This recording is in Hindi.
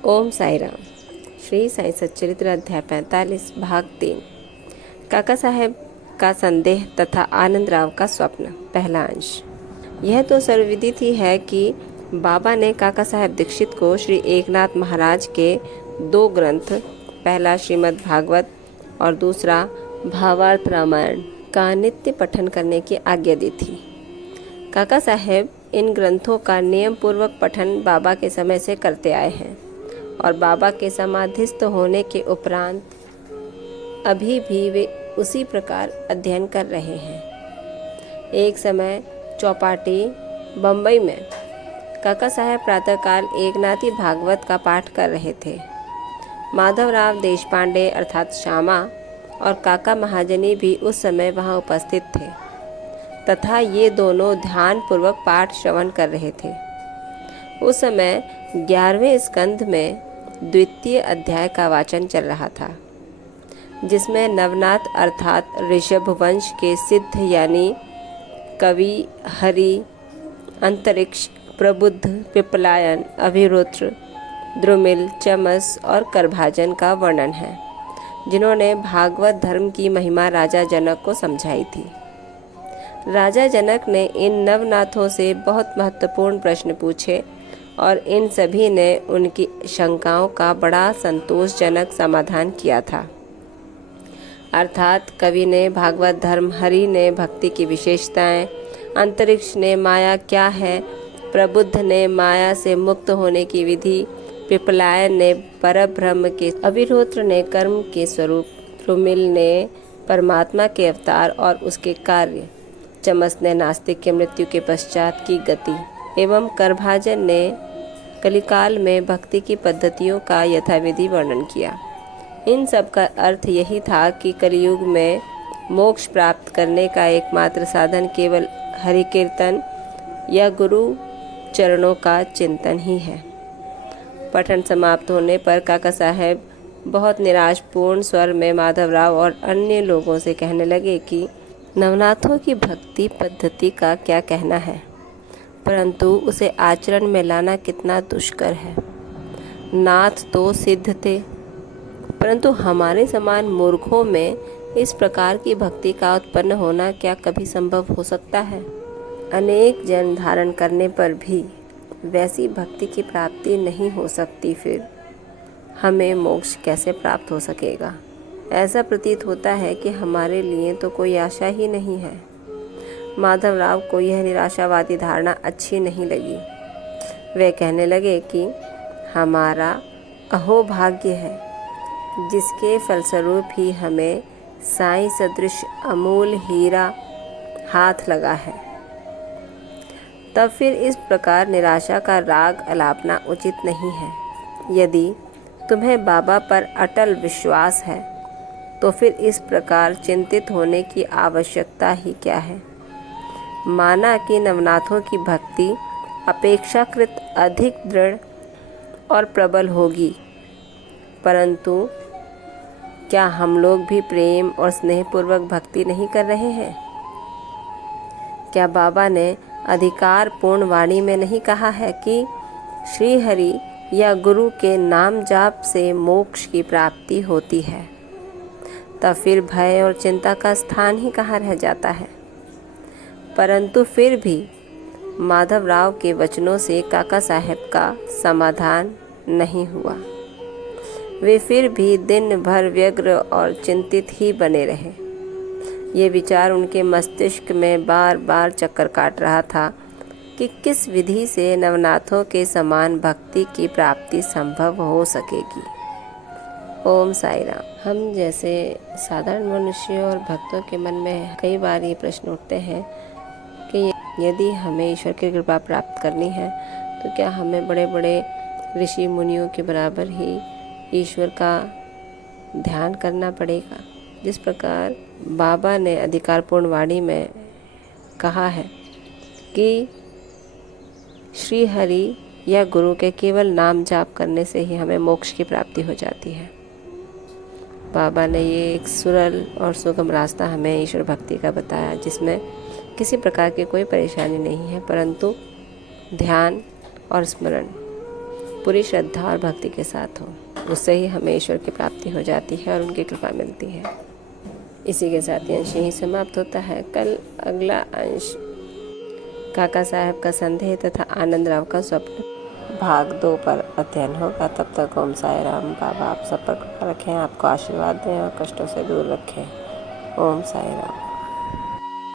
ओम साई राम। श्री साई सच्चरित्र अध्याय 45 भाग 3। काका साहेब का संदेह तथा आनंदराव का स्वप्न। पहला अंश। यह तो सर्वविदित ही है कि बाबा ने काका साहेब दीक्षित को श्री एकनाथ महाराज के 2 ग्रंथ, पहला श्रीमद् भागवत और दूसरा भावार्थ रामायण का नित्य पठन करने की आज्ञा दी थी। काका साहेब इन ग्रंथों का नियम पूर्वक पठन बाबा के समय से करते आए हैं और बाबा के समाधिस्थ होने के उपरांत अभी भी वे उसी प्रकार अध्ययन कर रहे हैं। एक समय चौपाटी बम्बई में काका साहेब प्रातःकाल एकनाथी भागवत का पाठ कर रहे थे। माधवराव देशपांडे अर्थात श्यामा और काका महाजनी भी उस समय वहां उपस्थित थे तथा ये दोनों ध्यान पूर्वक पाठ श्रवण कर रहे थे। उस समय 11वें स्कंध में द्वितीय अध्याय का वाचन चल रहा था, जिसमें नवनाथ अर्थात ऋषभ वंश के सिद्ध यानी कवि, हरि, अंतरिक्ष, प्रबुद्ध, पिपलायन, अभिरुद्र, द्रुमिल, चमस और करभाजन का वर्णन है, जिन्होंने भागवत धर्म की महिमा राजा जनक को समझाई थी। राजा जनक ने इन नवनाथों से बहुत महत्वपूर्ण प्रश्न पूछे और इन सभी ने उनकी शंकाओं का बड़ा संतोषजनक समाधान किया था। अर्थात कवि ने भागवत धर्म, हरि ने भक्ति की विशेषताएं, अंतरिक्ष ने माया क्या है, प्रबुद्ध ने माया से मुक्त होने की विधि, पिपलायन ने परब्रह्म के, अविरुद्र ने कर्म के स्वरूप, द्रुमिल ने परमात्मा के अवतार और उसके कार्य, चमस ने नास्तिक के मृत्यु के पश्चात की गति एवं करभाजन ने कलिकाल में भक्ति की पद्धतियों का यथाविधि वर्णन किया। इन सब का अर्थ यही था कि कलयुग में मोक्ष प्राप्त करने का एकमात्र साधन केवल हरि कीर्तन या गुरु चरणों का चिंतन ही है। पठन समाप्त होने पर काका साहेब बहुत निराशपूर्ण स्वर में माधवराव और अन्य लोगों से कहने लगे कि नवनाथों की भक्ति पद्धति का क्या कहना है, परंतु उसे आचरण में लाना कितना दुष्कर है। नाथ तो सिद्ध थे, परंतु हमारे समान मूर्खों में इस प्रकार की भक्ति का उत्पन्न होना क्या कभी संभव हो सकता है? अनेक जन्म धारण करने पर भी वैसी भक्ति की प्राप्ति नहीं हो सकती, फिर हमें मोक्ष कैसे प्राप्त हो सकेगा? ऐसा प्रतीत होता है कि हमारे लिए तो कोई आशा ही नहीं है। माधवराव को यह निराशावादी धारणा अच्छी नहीं लगी। वे कहने लगे कि हमारा अहोभाग्य है, जिसके फलस्वरूप ही हमें साईं सदृश अमूल हीरा हाथ लगा है। तब फिर इस प्रकार निराशा का राग अलापना उचित नहीं है। यदि तुम्हें बाबा पर अटल विश्वास है तो फिर इस प्रकार चिंतित होने की आवश्यकता ही क्या है? माना कि नवनाथों की भक्ति अपेक्षाकृत अधिक दृढ़ और प्रबल होगी, परंतु क्या हम लोग भी प्रेम और स्नेहपूर्वक भक्ति नहीं कर रहे हैं? क्या बाबा ने अधिकारपूर्ण वाणी में नहीं कहा है कि श्री हरि या गुरु के नाम जाप से मोक्ष की प्राप्ति होती है? तब फिर भय और चिंता का स्थान ही कहाँ रह जाता है? परंतु फिर भी माधवराव के वचनों से काका साहेब का समाधान नहीं हुआ। वे फिर भी दिन भर व्यग्र और चिंतित ही बने रहे। ये विचार उनके मस्तिष्क में बार बार चक्कर काट रहा था कि किस विधि से नवनाथों के समान भक्ति की प्राप्ति संभव हो सकेगी। ओम साई राम। हम जैसे साधारण मनुष्यों और भक्तों के मन में कई बार ये प्रश्न उठते हैं कि यदि हमें ईश्वर की कृपा प्राप्त करनी है तो क्या हमें बड़े बड़े ऋषि मुनियों के बराबर ही ईश्वर का ध्यान करना पड़ेगा? जिस प्रकार बाबा ने अधिकारपूर्ण वाणी में कहा है कि श्री हरि या गुरु के केवल नाम जाप करने से ही हमें मोक्ष की प्राप्ति हो जाती है। बाबा ने ये एक सरल और सुगम रास्ता हमें ईश्वर भक्ति का बताया, जिसमें किसी प्रकार की कोई परेशानी नहीं है, परंतु ध्यान और स्मरण पूरी श्रद्धा और भक्ति के साथ हो। उससे ही हमें ईश्वर की प्राप्ति हो जाती है और उनकी कृपा मिलती है। इसी के साथ ये अंश यहीं समाप्त होता है। कल अगला अंश काका साहब का संदेह तथा आनंद राव का स्वप्न भाग 2 पर अध्ययन होगा। तब तक ओम साई राम। बाबा आप सब पर कृपा रखें, आपको आशीर्वाद दें और कष्टों से दूर रखें। ओम साई राम।